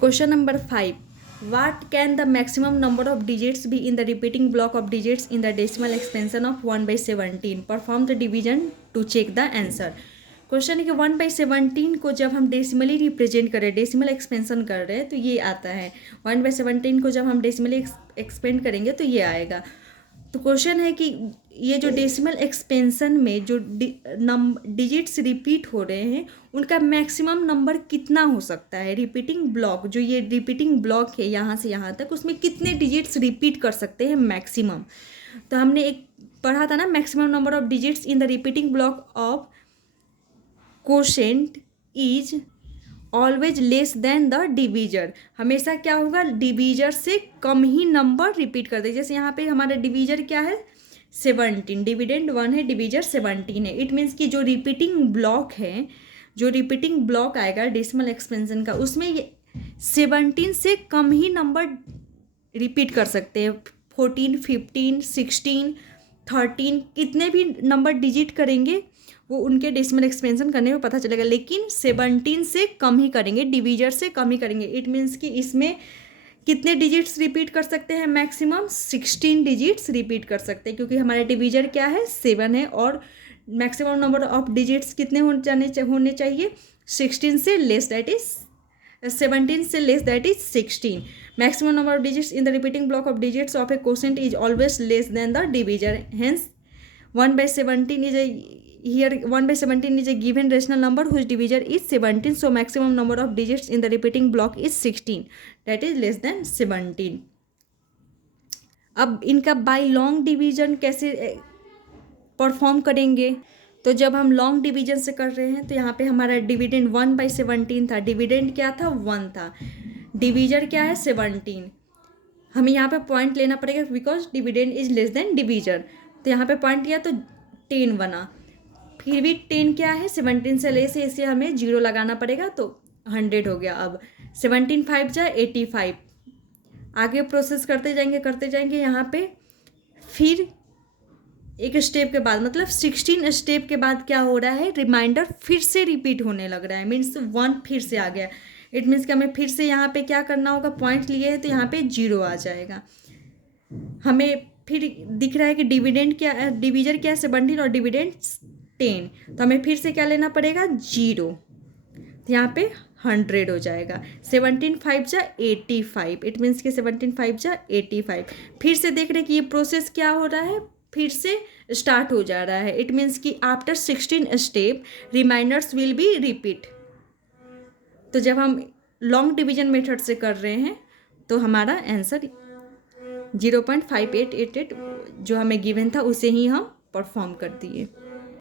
Question number 5, what can the maximum number of digits be in the repeating block of digits in the decimal expansion of 1/17? Perform the division to check the answer. Question है कि 1/17 को जब हम डेसिमली represent करें, decimal expansion कर रहे हैं तो ये आता है। 1/17 को जब हम डेसिमली एक्सपेंड करेंगे तो ये आएगा। तो क्वेश्चन है कि ये जो डेसिमल एक्सपेंशन में जो डिजिट्स रिपीट हो रहे हैं उनका मैक्सिमम नंबर कितना हो सकता है। रिपीटिंग ब्लॉक, जो ये रिपीटिंग ब्लॉक है यहाँ से यहाँ तक, उसमें कितने डिजिट्स रिपीट कर सकते हैं मैक्सिमम। तो हमने एक पढ़ा था ना, maximum number of digits in the repeating block of quotient is always less than the divisor. हमेशा क्या होगा, डिवीजर से कम ही नंबर रिपीट कर दे। जैसे यहाँ पे हमारा डिवीजर क्या है, 17, डिविडेंड 1 है, डिवीजर 17 है। इट मीन्स कि जो रिपीटिंग ब्लॉक है, जो रिपीटिंग ब्लॉक आएगा डेसिमल एक्सपेंशन का, उसमें ये 17 से कम ही नंबर रिपीट कर सकते हैं। 14, 15, 16, 13 कितने भी नंबर डिजिट करेंगे वो उनके डेसिमल एक्सपेंशन करने में पता चलेगा, लेकिन 17 से कम ही करेंगे, डिवीजर से कम ही करेंगे। इट मीन्स कि इसमें कितने डिजिट्स रिपीट कर सकते हैं, मैक्सिमम 16 डिजिट्स रिपीट कर सकते हैं, क्योंकि हमारे डिवीजर क्या है, 7 है, और मैक्सिमम नंबर ऑफ डिजिट्स कितने होने चाहिए, 16 से लेस, दैट इज 17 से less, that is 16। Maximum number of digits in the repeating block of digits of A quotient is always less than the divisor. Hence 1/17 is a here 1/17 is a given rational number whose divisor is 17, so maximum number of digits in the repeating block is 16, that is less than 17। अब इनका bye long division कैसे perform करेंगे, तो जब हम long division से कर रहे हैं तो यहाँ पे हमारा डिविडेंड 1/17 था, डिविडेंड क्या था, 1 था, डिवीजर क्या है, 17। हमें यहाँ पे पॉइंट लेना पड़ेगा because dividend is less than divisor. तो यहाँ पे पॉइंट लिया तो 10 बना, फिर भी 10 क्या है, 17 से लेस है, इसे हमें 0 लगाना पड़ेगा, तो 100 हो गया। अब 17 5 जा 85, आगे प्रोसेस करते जाएंगे यहाँ पे। फिर एक स्टेप के बाद, मतलब 16 स्टेप के बाद क्या हो रहा है, रिमाइंडर फिर से रिपीट होने लग रहा है, मीन्स 1 फिर से आ गया। इट मीन्स कि हमें फिर से यहाँ पे क्या करना होगा, पॉइंट लिए है तो यहाँ पे 0 आ जाएगा। हमें फिर दिख रहा है कि डिविडेंड क्या, डिवीजर क्या है, 17 और डिविडेंड 10, तो हमें फिर से क्या लेना पड़ेगा, 0, तो यहाँ पे 100 हो जाएगा। 17 5 जा 85, इट मीन्स कि 17 5 जा 85। फिर से देख रहे हैं कि ये प्रोसेस क्या हो रहा है, फिर से स्टार्ट हो जा रहा है। इट मीन्स कि after 16 step reminders will be repeat. तो जब हम लॉन्ग डिवीजन मेथड से कर रहे हैं तो हमारा आंसर 0.5888 जो हमें गिवन था उसे ही हम परफॉर्म कर दिए।